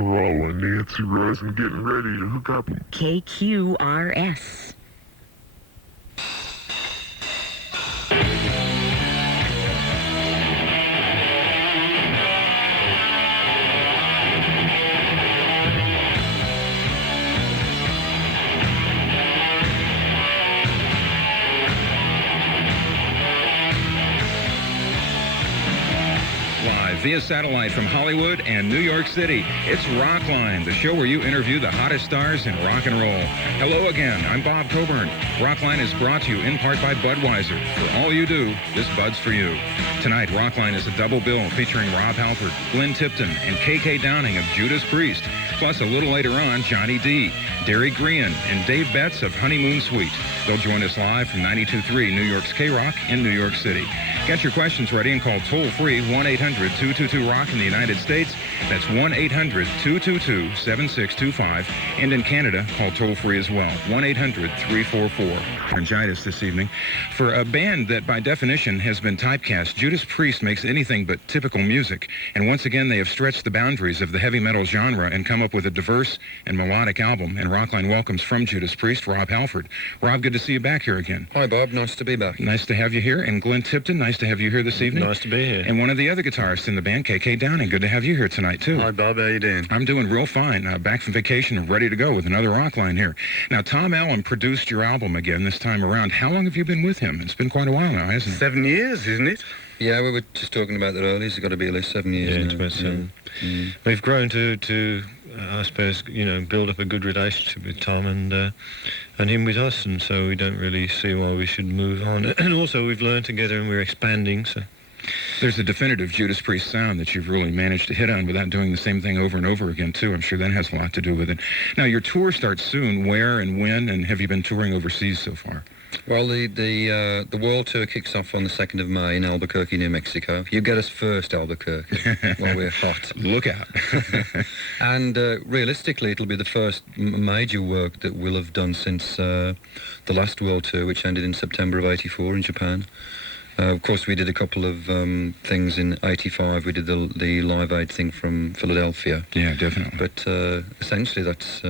Roll, Nancy Rosen getting ready to hook up. KQRS. Via satellite from Hollywood and New York City, it's Rockline, the show where you interview the hottest stars in rock and roll. Hello again, I'm Bob Coburn. Rockline is brought to you in part by Budweiser. For all you do, this Bud's for you. Tonight, Rockline is a double bill featuring Rob Halford, Glenn Tipton, and KK Downing of Judas Priest. Plus, a little later on, Johnny D, Derry Green, and Dave Betts of Honeymoon Suite. They'll join us live from 92.3 New York's K-Rock in New York City. Get your questions ready and call toll-free 1-800-222-ROCK in the United States. That's 1-800-222-7625. And in Canada, call toll-free as well, 1-800-344-Laryngitis this evening. For a band that, by definition, has been typecast, Judas Priest makes anything but typical music. And once again, they have stretched the boundaries of the heavy metal genre and come up with a diverse and melodic album. And Rockline welcomes from Judas Priest, Rob Halford. Rob, good to see you back here again. Hi, Bob. Nice to be back. Nice to have you here. And Glenn Tipton, nice to have you here this evening. Nice to be here. And one of the other guitarists in the band, KK Downing. Good to have you here tonight, too. Hi, Bob. How you doing? I'm doing real fine. Back from vacation and ready to go with another Rockline here. Now, Tom Allen produced your album again this time around. How long have you been with him? It's been quite a while now, hasn't it? 7 years, isn't it? Yeah, we were just talking about that earlier. It's got to be at least 7 years. Yeah, now. it's about 7. We've grown to I suppose, build up a good relationship with Tom and him with us, and so we don't really see why we should move on. And also, we've learned together and we're expanding, so... There's a definitive Judas Priest sound that you've really managed to hit on without doing the same thing over and over again, too. I'm sure that has a lot to do with it. Now, your tour starts soon. Where and when, and have you been touring overseas so far? Well, the world tour kicks off on the 2nd of May in Albuquerque, New Mexico. You get us first, Albuquerque, while we're hot. Look out. And realistically, it'll be the first major work that we'll have done since the last world tour, which ended in September of '84 in Japan. Of course, we did a couple of things in '85. We did the Live Aid thing from Philadelphia. Yeah, definitely. But essentially, that's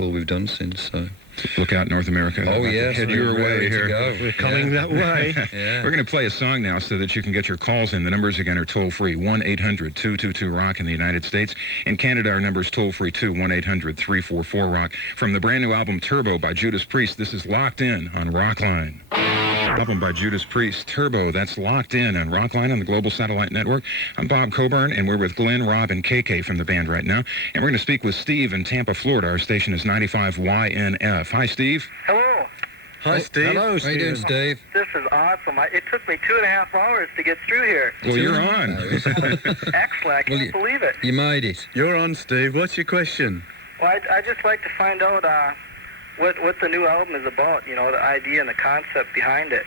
all we've done since. So. Look out, North America. Oh, yes. Head your way here. We're coming that way. Yeah. We're going to play a song now so that you can get your calls in. The numbers, again, are toll-free, 1-800-222-ROCK in the United States. In Canada, our number is toll-free, too, 1-800-344-ROCK. From the brand-new album Turbo by Judas Priest, this is Locked In on Rockline. Album by Judas Priest, Turbo. That's Locked In on Rockline on the Global Satellite Network. I'm Bob Coburn, and we're with Glenn, Rob, and KK from the band right now. And we're going to speak with Steve in Tampa, Florida. Our station is 95YNF. Hi, Steve. Hello. Hi, Steve. How Hello, you Steve. doing, Steve? This is awesome. It took me 2.5 hours to get through here. Well, you're on. Excellent. I can't believe it. You made it. You're on, Steve. What's your question? Well, I'd just like to find out what the new album is about, the idea and the concept behind it.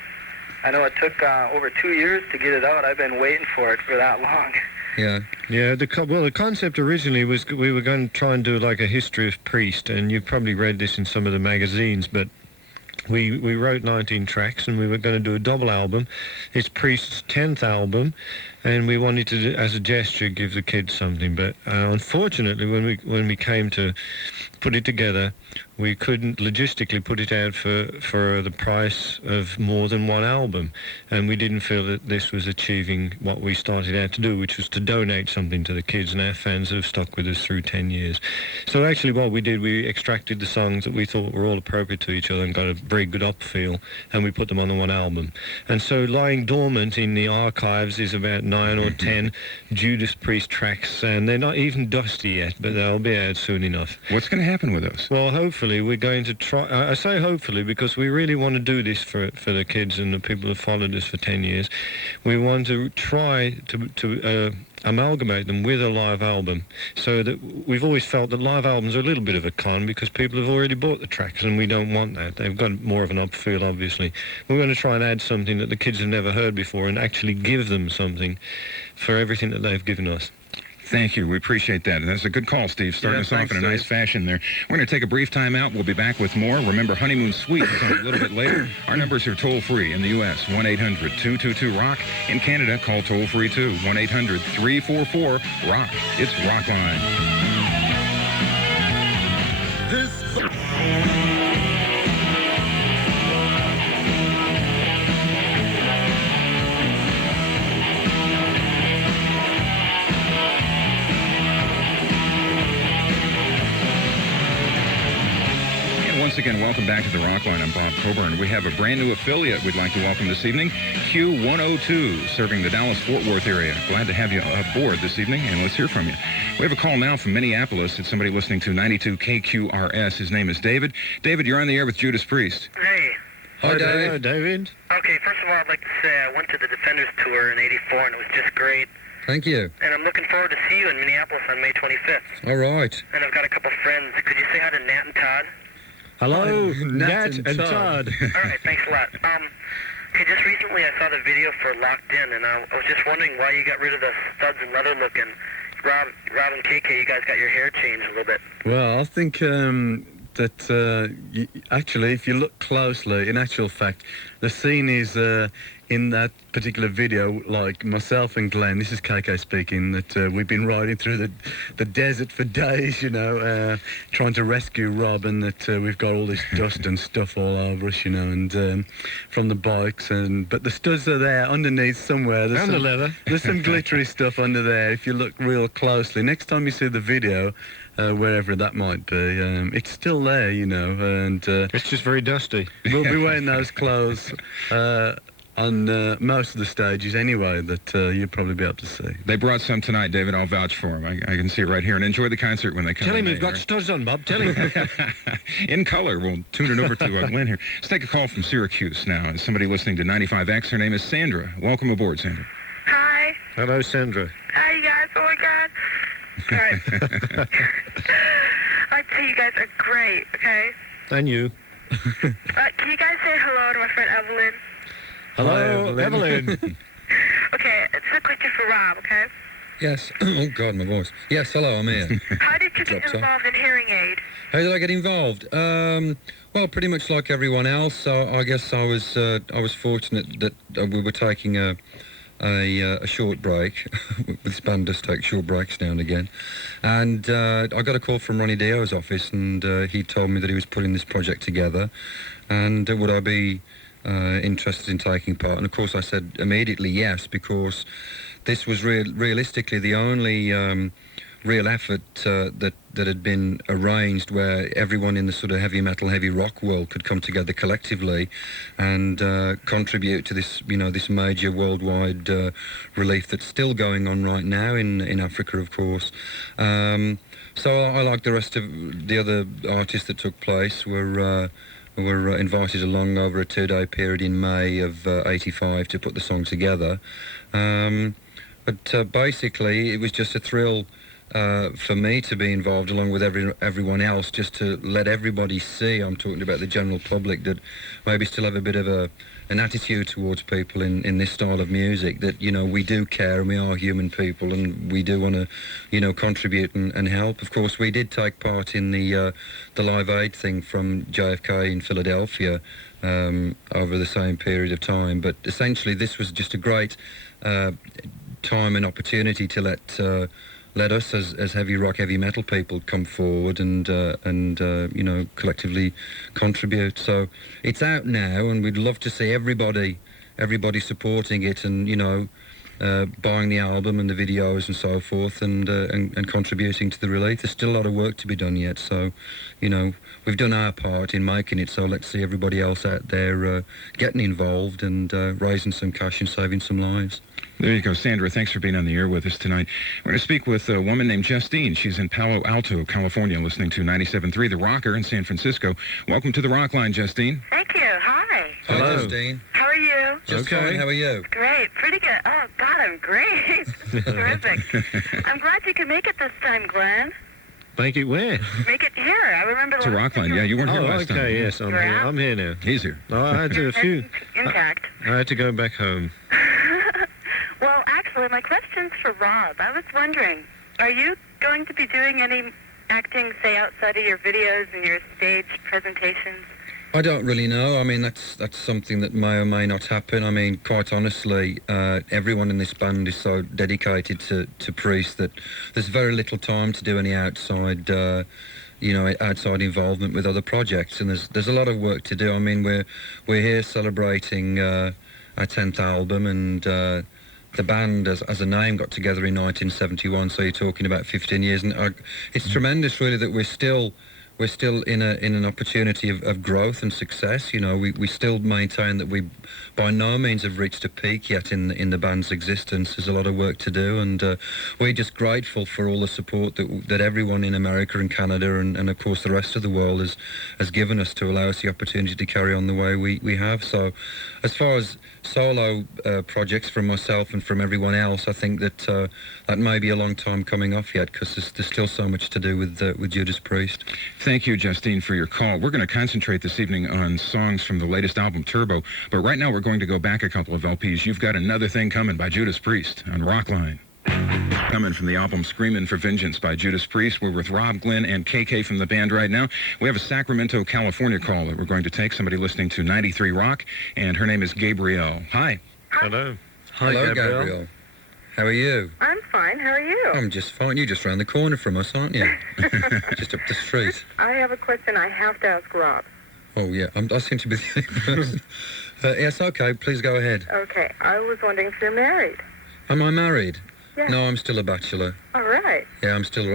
I know it took over 2 years to get it out. I've been waiting for it for that long. Yeah. Yeah, the concept originally was we were going to try and do like a history of Priest, and you've probably read this in some of the magazines, but we wrote 19 tracks, and we were going to do a double album. It's Priest's 10th album, and we wanted to, as a gesture, give the kids something. But unfortunately, when we came to put it together, we couldn't logistically put it out for the price of more than one album, and we didn't feel that this was achieving what we started out to do, which was to donate something to the kids and our fans that have stuck with us through 10 years. So actually what we did, we extracted the songs that we thought were all appropriate to each other and got a very good up feel, and we put them on the one album. And so lying dormant in the archives is about 9 or 10 Judas Priest tracks, and they're not even dusty yet, but they'll be out soon enough. What's going to happen with those? Well, hopefully we're going to try. I say hopefully because we really want to do this for the kids and the people who followed us for 10 years. We want to try to amalgamate them with a live album, so that we've always felt that live albums are a little bit of a con because people have already bought the tracks, and we don't want that. They've got more of an upfeel, obviously. We're going to try and add something that the kids have never heard before and actually give them something for everything that they've given us. Thank you. We appreciate that. And that's a good call, Steve, starting us off in a nice fashion there. We're going to take a brief time out. We'll be back with more. Remember, Honeymoon Suite is on a little bit later. Our numbers are toll-free in the U.S., 1-800-222-ROCK. In Canada, call toll-free too, 1-800-344-ROCK. It's Rockline. once again, welcome back to the Rockline. I'm Bob Coburn. We have a brand new affiliate we'd like to welcome this evening, Q102, serving the Dallas-Fort Worth area. Glad to have you aboard this evening, and let's hear from you. We have a call now from Minneapolis. It's somebody listening to 92 KQRS. His name is David. David, you're on the air with Judas Priest. Hey. Hi, David. Hello, David. Okay, first of all, I'd like to say I went to the Defenders Tour in '84, and it was just great. Thank you. And I'm looking forward to see you in Minneapolis on May 25th. All right. And I've got a couple friends. Could you say hi to Nat and Todd? Hello, Hi, Nat and Todd. All right, thanks a lot. Hey, just recently I saw the video for Locked In, and I was just wondering why you got rid of the studs and leather look. And Rob and KK, you guys got your hair changed a little bit. Well, I think that actually, if you look closely, in actual fact, the scene is in that particular video, like myself and Glenn, this is KK speaking, that we've been riding through the desert for days, you know, trying to rescue Rob, and that we've got all this dust and stuff all over us, you know, and from the bikes, but the studs are there underneath somewhere. There's And the leather. There's some glittery stuff under there if you look real closely. Next time you see the video, wherever that might be, it's still there, you know, and It's just very dusty. we'll be wearing those clothes on most of the stages anyway that you'll probably be able to see. They brought some tonight, David. I'll vouch for them. I can see it right here. And enjoy the concert when they come Tell him in. you've got studs on, Bob. Tell him. In color. We'll tune it over to Glenn here. Let's take a call from Syracuse now. It's somebody listening to 95X. Her name is Sandra. Welcome aboard, Sandra. Hi. Hello, Sandra. Hi, you guys. Oh, my God. All right. I'd say you guys are great, okay? And you. Can you guys say hello to my friend Evelyn? Hello, Evelyn. Okay, it's a question for Rob, okay? Yes. Oh, God, my voice. Yes, hello, I'm here. How did you get Dropped off. involved in hearing aid? How did I get involved? Well, pretty much like everyone else. So I guess I was fortunate that we were taking a short break. This band does take short breaks now and again. And I got a call from Ronnie Dio's office, and he told me that he was putting this project together, and would I be interested in taking part? And of course I said immediately yes, because this was realistically the only real effort that had been arranged where everyone in the sort of heavy metal, heavy rock world could come together collectively and contribute to this, you know, this major worldwide relief that's still going on right now in Africa, of course. So I, like the rest of the other artists that took place, were invited along over a 2-day period in May of '85 to put the song together. But basically, it was just a thrill for me to be involved along with everyone else, just to let everybody see, I'm talking about the general public, that maybe still have a bit of an attitude towards people in this style of music, that, you know, we do care and we are human people and we do want to, you know, contribute and help. Of course, we did take part in the Live Aid thing from JFK in Philadelphia over the same period of time, but essentially this was just a great time and opportunity to let us as heavy rock, heavy metal people come forward and you know, collectively contribute. So it's out now, and we'd love to see everybody supporting it, and, you know, buying the album and the videos and so forth, and contributing to the relief. There's still a lot of work to be done yet, so, you know, we've done our part in making it, so let's see everybody else out there getting involved and raising some cash and saving some lives. There you go, Sandra. Thanks for being on the air with us tonight. We're going to speak with a woman named Justine. She's in Palo Alto, California, listening to 97.3 The Rocker in San Francisco. Welcome to the Rockline, Justine. Thank you. Hi. Hello. Hi, Justine. How are you? Just Okay. fine. How are you? Great. Pretty good. Oh, God, I'm great. Terrific. I'm glad you could make it this time, Glenn. Thank you. Where? Make it here. I remember To Rockline. Yeah, you weren't here Oh, last time. okay, yes, I'm You're here. out? I'm here now. He's here. Oh, I had to a few. Intact. I had to go back home. Well, actually, my question's for Rob. I was wondering, are you going to be doing any acting, say, outside of your videos and your stage presentations? I don't really know. I mean, that's something that may or may not happen. I mean, quite honestly, everyone in this band is so dedicated to Priest that there's very little time to do any outside, you know, outside involvement with other projects. And there's a lot of work to do. I mean, we're here celebrating our 10th album, and the band as a name got together in 1971. So you're talking about 15 years, and it's tremendous, really, that we're still we're still in an opportunity of growth and success. You know, we still maintain that we by no means have reached a peak yet in the band's existence. There's a lot of work to do, and we're just grateful for all the support that everyone in America and Canada and of course the rest of the world has given us to allow us the opportunity to carry on the way we have. So as far as solo projects from myself and from everyone else, I think that that may be a long time coming off yet, because there's still so much to do with Judas Priest. Thank you, Justine, for your call. We're going to concentrate this evening on songs from the latest album, Turbo, but right now we're going to go back a couple of LPs. You've got Another Thing Coming by Judas Priest on Rockline. Coming from the album Screamin' for Vengeance by Judas Priest. We're with Rob, Glenn, and KK from the band right now. We have a Sacramento, California call that we're going to take. Somebody listening to 93 Rock, and her name is Gabrielle. Hi. Hello. Hi, Gabrielle. How are you? I'm fine. How are you? I'm just fine. You're just round the corner from us, aren't you? Just up the street. I have a question I have to ask Rob. Oh, yeah. I seem to be the only person. Yes, okay. Please go ahead. Okay. I was wondering if you're married. Am I married? Yeah. No, I'm still a bachelor. All right. Yeah, I'm still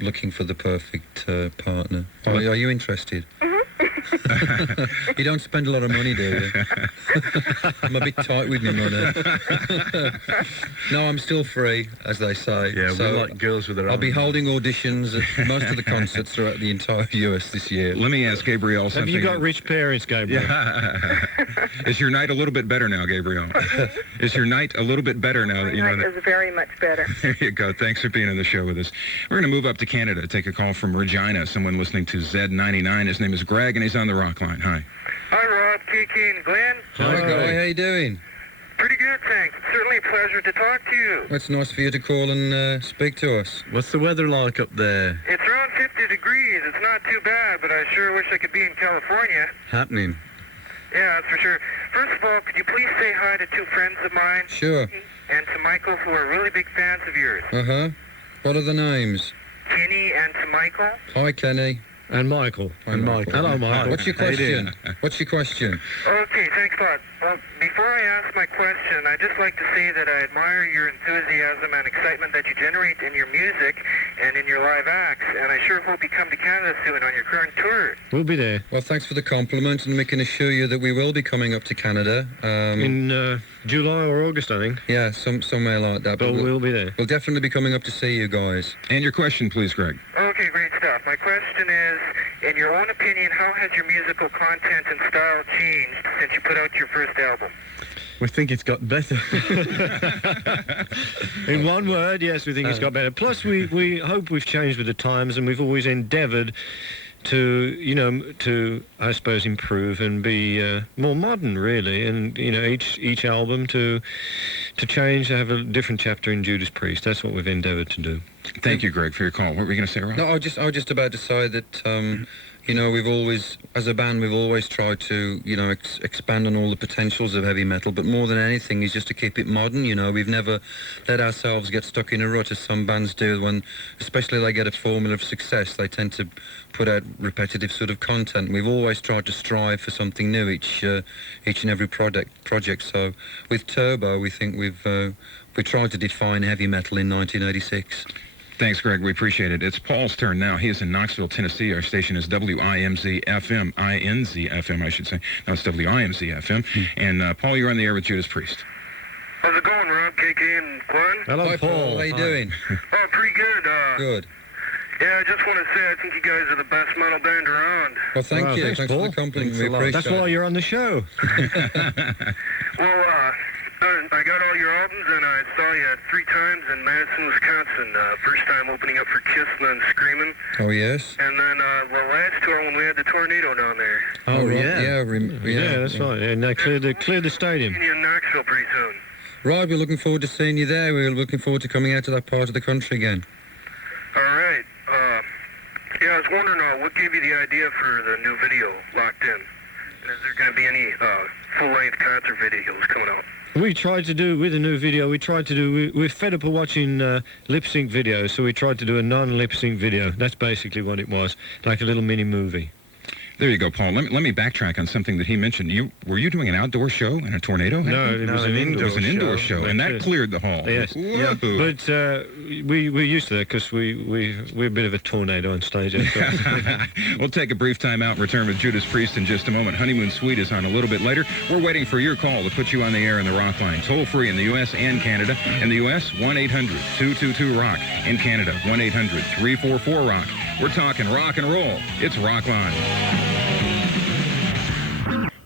looking for the perfect partner. Are you interested? You don't spend a lot of money, do you? I'm a bit tight with my money. No, I'm still free, as they say. Yeah, so we like girls with their own. I'll be holding auditions at most of the concerts throughout the entire US this year. Let me ask Gabrielle something. Have you got rich parents, Gabriel? Yeah. Is your night a little bit better now, Gabrielle? Is your night a little bit better now that you know that? Is very much better. There you go. Thanks for being on the show with us. We're going to move up to Canada, take a call from Regina, someone listening to Z99. His name is Greg, and he's on the Rock Line. Hi. Hi, Rob, KK, and Glenn. Hi, Guy. How you doing? Pretty good, thanks. Certainly a pleasure to talk to you. It's nice for you to call and speak to us. What's the weather like up there? It's around 50 degrees. It's not too bad, but I sure wish I could be in California. Happening. Yeah, that's for sure. First of all, could you please say hi to two friends of mine? Sure. And to Michael, who are really big fans of yours. Uh-huh. What are the names? Kenny and to Michael. Hi, Kenny. And Michael. And Michael. Hello, Michael. What's your How you question? doing? What's your question? Okay, thanks a lot. Well, before I ask my question, I'd just like to say that I admire your enthusiasm and excitement that you generate in your music and in your live acts, and I sure hope you come to Canada soon on your current tour. We'll be there. Well, thanks for the compliment, and we can assure you that we will be coming up to Canada. In July or August, I think. Yeah, somewhere like that. But we'll be there. We'll definitely be coming up to see you guys. And your question, please, Greg. Okay, great stuff. My question is, in your own opinion, how has your musical content and style changed since you put out your first album? We think it's got better. In one word, yes, we think it's got better. Plus, we hope we've changed with the times, and we've always endeavoured to, I suppose, improve and be more modern, really. And, each album to change, to have a different chapter in Judas Priest. That's what we've endeavoured to do. Thank you, Greg, for your call. What were you going to say, Rob? No, I was just about to say that, we've always, as a band, we've always tried to, expand on all the potentials of heavy metal, but more than anything is just to keep it modern. We've never let ourselves get stuck in a rut, as some bands do, when, especially they get a formula of success, they tend to put out repetitive sort of content. We've always tried to strive for something new each and every project. So with Turbo, we think we tried to define heavy metal in 1986. Thanks, Greg. We appreciate it. It's Paul's turn now. He is in Knoxville, Tennessee. Our station is WIMZ-FM. INZ-FM, I should say. No, it's WIMZ-FM. And, Paul, you're on the air with Judas Priest. How's it going, Rob, KK, and Glenn? Hello, Hi, Paul. How you doing? Oh, pretty good. Good. Yeah, I just want to say I think you guys are the best metal band around. Well, thank you. Thanks, Thanks Paul. for the compliment. Thanks We a lot. appreciate That's why it. you're on the show. Well, I got all your albums, and I saw you 3 times in Madison, Wisconsin. First time opening up for Kiss, then Screamin'. Oh, yes? And then the last tour when we had the tornado down there. Oh, right. yeah. Yeah, that's right. And they cleared the stadium. Seeing you in Knoxville pretty soon. Right, we're looking forward to seeing you there. We're looking forward to coming out to that part of the country again. All right. Yeah, I was wondering what gave you the idea for the new video, Locked In? And is there going to be any full-length concert videos coming out? We tried to do, with the new video, we're fed up of watching lip-sync videos, so we tried to do a non-lip-sync video. That's basically what it was, like a little mini-movie. There you go, Paul. Let me backtrack on something that he mentioned. Were you doing an outdoor show in a tornado? No, it was an indoor show. It was an indoor show, and that cleared the hall. Yes. Yeah. But we're used to that because we're a bit of a tornado on stage. We'll take a brief time out and return with Judas Priest in just a moment. Honeymoon Suite is on a little bit later. We're waiting for your call to put you on the air in the Rockline. Toll free in the U.S. and Canada. In the U.S., 1-800-222-ROCK. In Canada, 1-800-344-ROCK. We're talking rock and roll. It's Rockline.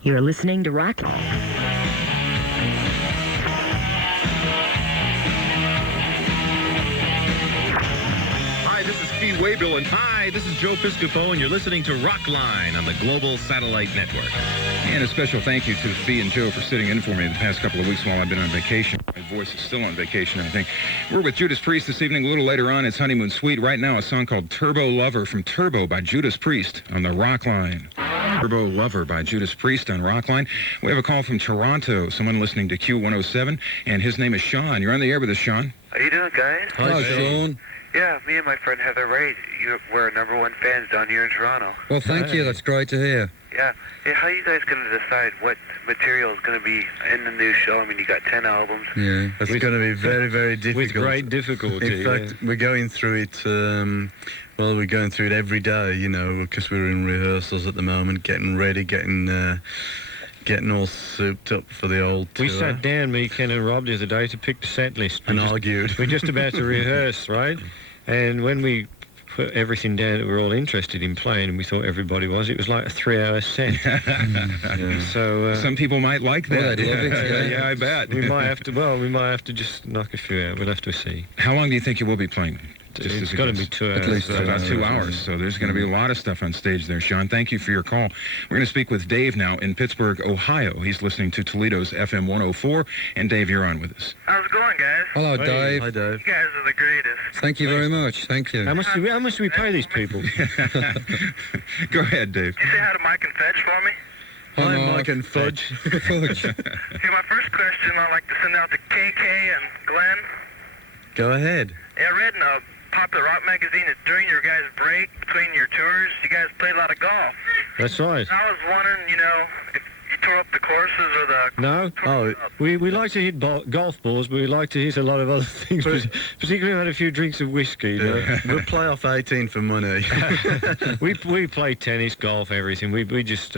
You're listening to Rock. Hi, this is Keith Waybill, and hi, this is Joe Piscopo, and you're listening to Rockline on the Global Satellite Network. And a special thank you to Fee and Joe for sitting in for me the past couple of weeks while I've been on vacation. My voice is still on vacation, I think. We're with Judas Priest this evening. A little later on, it's Honeymoon Suite. Right now, a song called Turbo Lover from Turbo by Judas Priest on the Rockline. Turbo Lover by Judas Priest on Rockline. We have a call from Toronto, someone listening to Q107, and his name is Sean. You're on the air with us, Sean. How you doing, guys? Hi, Sean. Yeah, me and my friend Heather Ray, we're #1 fans down here in Toronto. Well, thank you. That's great to hear. Yeah. Hey, how are you guys going to decide what material is going to be in the new show? I mean, you got 10 albums. Yeah, that's going to be very, very difficult. With great difficulty. In fact, we're going through it. We're going through it every day, you know, because we're in rehearsals at the moment, getting ready, getting all souped up for the old tour. We sat down, me, Ken and Rob, the other day to pick the set list. And argued. We're just about to rehearse, right? And when we put everything down that we're all interested in playing, and we thought everybody was, it was like a 3-hour set. Yeah. So some people might like that. Well, they'd love it, Yeah, I bet. we might have to just knock a few out. We'll have to see. How long do you think you will be playing? It's got to be 2 hours. At least About 2 hours, so there's going to be a lot of stuff on stage there, Sean. Thank you for your call. We're going to speak with Dave now in Pittsburgh, Ohio. He's listening to Toledo's FM 104, and Dave, you're on with us. How's it going, guys? Hello, Hey. Dave. Hi, Dave. You guys are the greatest. Thank you very much. Thank you. How much do we pay these people? Go ahead, Dave. Can you say hi to Mike and Fetch for me? Hi, Hello. Mike and Fudge. Fudge. Okay, my first question I'd like to send out to KK and Glenn. Go ahead. Yeah, I read in a popular rock magazine that during your guys' break between your tours, you guys played a lot of golf. That's right. I was wondering, if you tore up the courses or the... No? Oh, We like to hit golf balls, but we like to hit a lot of other things, particularly had a few drinks of whiskey. yeah. We'll play off 18 for money. We play tennis, golf, everything. We just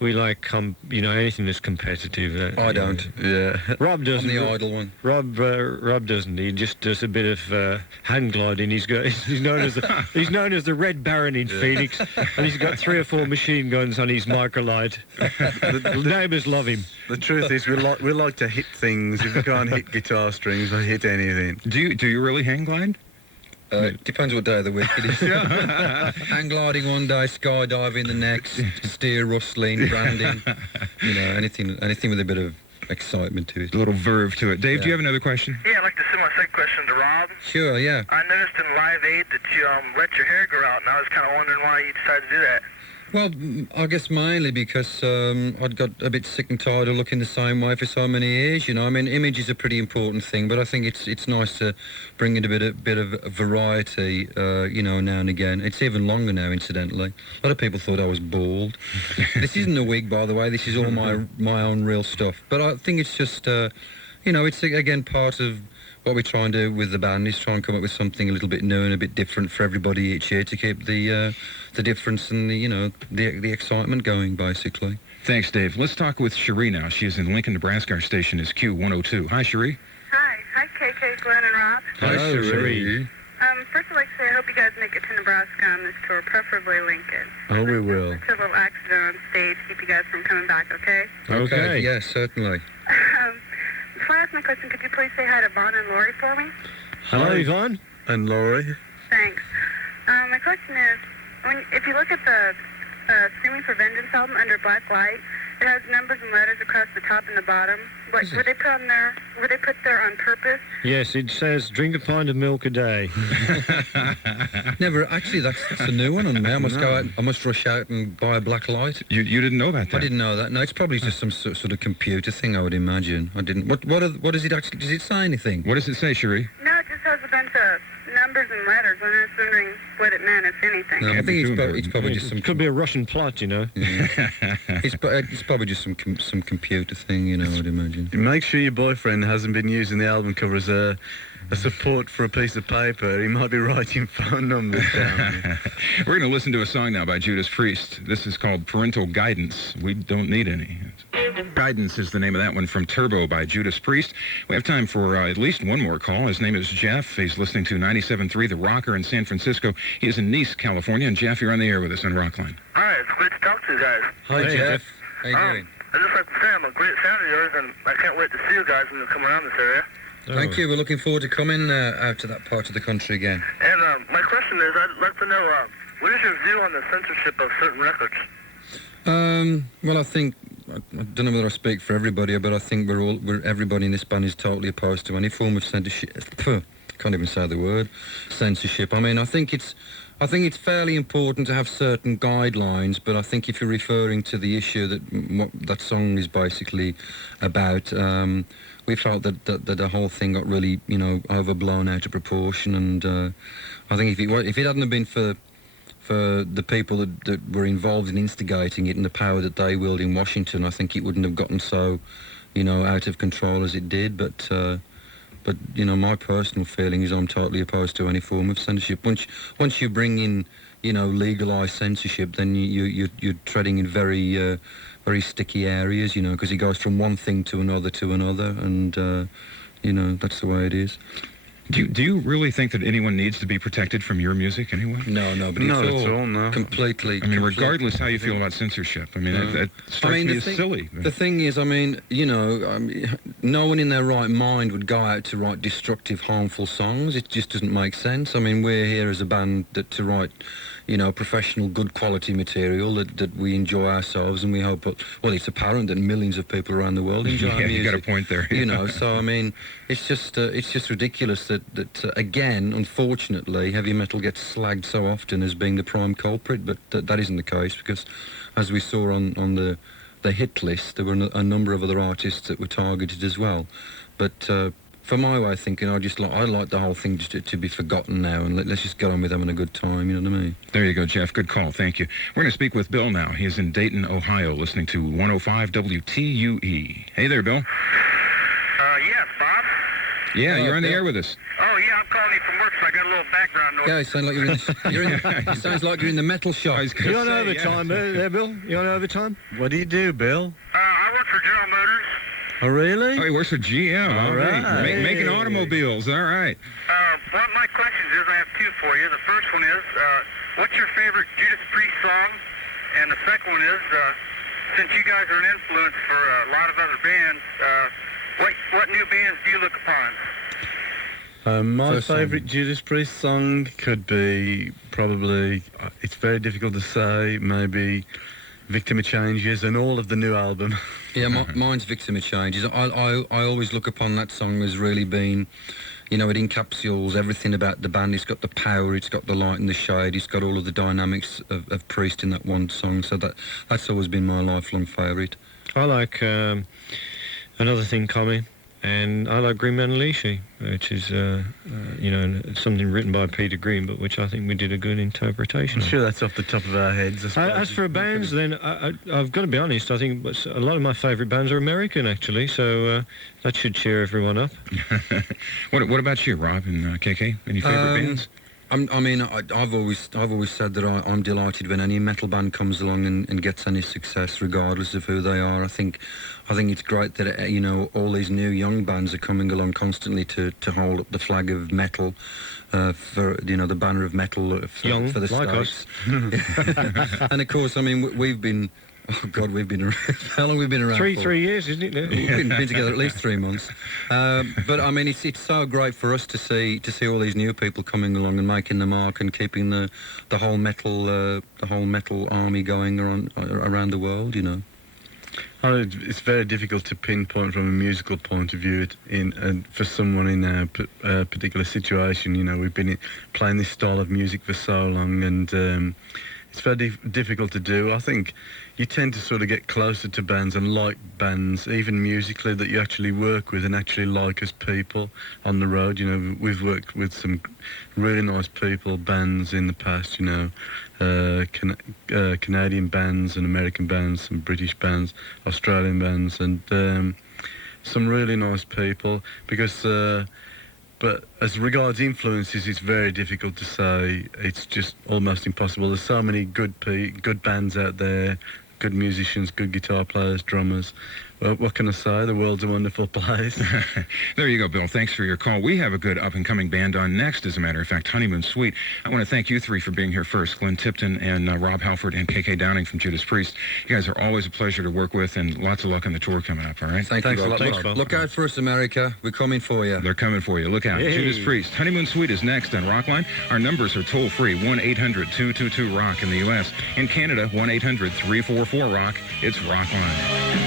we like anything that's competitive. I don't. Yeah. Rob I'm doesn't. the idle one. Rob doesn't. He just does a bit of hand gliding. He's known as the Red Baron in Phoenix, and he's got 3 or 4 machine guns on his microlight. The neighbours love him. The truth is, we like to hit things. If we can't hit guitar strings, I hit anything. Do you really hang glide? Depends what day of the week it is. Hang gliding one day, skydiving the next, steer rustling, branding. Anything with a bit of excitement to it. A little verve to it. Dave, do you have another question? Yeah, I'd like to send my second question to Rob. Sure, yeah. I noticed in Live 8 that you let your hair grow out, and I was kind of wondering why you decided to do that. Well, I guess mainly because I'd got a bit sick and tired of looking the same way for so many years. I mean, image is a pretty important thing, but I think it's nice to bring in a bit of variety, now and again. It's even longer now, incidentally. A lot of people thought I was bald. This isn't a wig, by the way. This is all my own real stuff. But I think it's just, it's again part of what we try and do with the band is try and come up with something a little bit new and a bit different for everybody each year to keep the difference and the excitement going, basically. Thanks, Dave. Let's talk with Cherie now. She's in Lincoln, Nebraska. Our station is Q102. Hi, Cherie. Hi, KK, Glenn, and Rob. Hi, Cherie. First I'd like to say I hope you guys make it to Nebraska on this tour, preferably Lincoln. Oh, we will. It's a little accident on stage, keep you guys from coming back, okay? Okay. Yes, certainly. Before I ask my question, could you please say hi to Vaughn and Lori for me? Hello, Yvonne. And Laurie. Thanks. My question is, if you look at the Screaming for Vengeance album under Black Light, it has numbers and letters across the top and the bottom. Were they put there on purpose? Yes, it says drink a pint of milk a day. Never. Actually, that's a new one on me. I must rush out and buy a black light. You didn't know about that? I didn't know that. No, it's probably just some sort of computer thing, I would imagine. I didn't. What does it actually? Does it say anything? What does it say, Cherie? No, it just has a bunch of numbers and letters, and I was wondering what it meant, if anything. No, I think it's probably just some. It could be a Russian plot, you know. Yeah. it's probably just some computer thing, you know. I'd imagine. Make sure your boyfriend hasn't been using the album cover as a support for a piece of paper. He might be writing phone numbers down. We're going to listen to a song now by Judas Priest. This is called Parental Guidance. We don't need any. Guidance is the name of that one, from Turbo by Judas Priest. We have time for at least one more call. His name is Jeff. He's listening to 97.3 The Rocker in San Francisco. He is in Nice, California. And Jeff, you're on the air with us on Rockline. Hi, it's great to talk to you guys. Hi, Jeff. How you doing? I just like to say I'm a great fan of yours, and I can't wait to see you guys when you come around this area. Thank you. We're looking forward to coming out to that part of the country again. And my question is, I'd like to know, what is your view on the censorship of certain records? Well, I think, I don't know whether I speak for everybody, but I think everybody in this band is totally opposed to any form of censorship. Can't even say the word, censorship. I mean, I think it's fairly important to have certain guidelines, but I think if you're referring to the issue that what that song is basically about, we felt that the whole thing got really, you know, overblown out of proportion, and I think if it hadn't have been for the people that were involved in instigating it and the power that they wield in Washington, I think it wouldn't have gotten so, you know, out of control as it did. But you know, my personal feeling is I'm totally opposed to any form of censorship. Once you bring in, you know, legalised censorship, then you're treading in very very sticky areas, you know, because it goes from one thing to another, and you know, that's the way it is. Do you really think that anyone needs to be protected from your music anyway? No, but Not it's at all, no. Completely. I mean, regardless how you feel about censorship, I mean, that strikes me as silly. The thing is, I mean, you know, no one in their right mind would go out to write destructive, harmful songs. It just doesn't make sense. I mean, we're here as a band to write, you know, professional, good quality material that we enjoy ourselves, and we hope, well, it's apparent that millions of people around the world enjoy our music. You got a point there. You know, so I mean, it's just ridiculous that again, unfortunately, heavy metal gets slagged so often as being the prime culprit, but that isn't the case, because as we saw on the hit list, there were a number of other artists that were targeted as well. But for my way of thinking, I like the whole thing just to be forgotten now, and let's just get on with having a good time, you know what I mean? There you go, Jeff. Good call. Thank you. We're going to speak with Bill now. He is in Dayton, Ohio, listening to 105 WTUE. Hey there, Bill. Yes, Bob? Yeah, you're on the air with us. Oh, yeah, I'm calling you from work, so I got a little background noise. Yeah, you sound like it sounds like you're in the metal shop. You on overtime there, Bill? You on overtime? What do you do, Bill? I work for General Motors. Oh, really? Oh, he works for GM. All right. Making automobiles. All right. One of my questions is, I have two for you. The first one is, what's your favorite Judas Priest song? And the second one is, since you guys are an influence for a lot of other bands, what new bands do you look upon? My favourite Judas Priest song could be probably, it's very difficult to say, maybe Victim of Changes and all of the new album. Yeah, mine's Victim of Changes. I always look upon that song as really being, you know, it encapsulates everything about the band. It's got the power, it's got the light and the shade, it's got all of the dynamics of Priest in that one song. So that's always been my lifelong favourite. I like Another Thing Coming, and I like Green Man Alicia, which is, you know, something written by Peter Green, but which I think we did a good interpretation I'm of. sure that's off the top of our heads. As for bands, then, I've got to be honest, I think a lot of my favourite bands are American, actually, so that should cheer everyone up. What about you, Rob and KK? Any favorite bands? I mean, I've always said that I'm delighted when any metal band comes along and gets any success, regardless of who they are. I think it's great that you know, all these new young bands are coming along constantly to hold up the flag of metal, for, you know, the banner of metal for the like States. And of course, I mean, we've been. Oh God, we've been around. How long have we been around? Three years, isn't it? We've been together at least 3 months. But I mean, it's so great for us to see all these new people coming along and making the mark and keeping the whole metal army going around the world. You know. It's very difficult to pinpoint from a musical point of view for someone in our particular situation. You know, we've been playing this style of music for so long, and it's very difficult to do. I think you tend to sort of get closer to bands and like bands, even musically, that you actually work with and actually like as people on the road. You know, we've worked with some really nice people, bands in the past, you know, Canadian bands and American bands, some British bands, Australian bands, and some really nice people. Because, but as regards influences, it's very difficult to say. It's just almost impossible. There's so many good bands out there, good musicians, good guitar players, drummers. Well, what can I say? The world's a wonderful place. There you go, Bill. Thanks for your call. We have a good up-and-coming band on next, as a matter of fact, Honeymoon Suite. I want to thank you three for being here first, Glenn Tipton and Rob Halford and KK Downing from Judas Priest. You guys are always a pleasure to work with, and lots of luck on the tour coming up, all right? Thanks a lot. Thanks, Bob. Look out for us, America. We're coming for you. They're coming for you. Look out. Yay. Judas Priest. Honeymoon Suite is next on Rockline. Our numbers are toll-free, 1-800-222-ROCK in the U.S. In Canada, 1-800-344-ROCK. It's Rockline.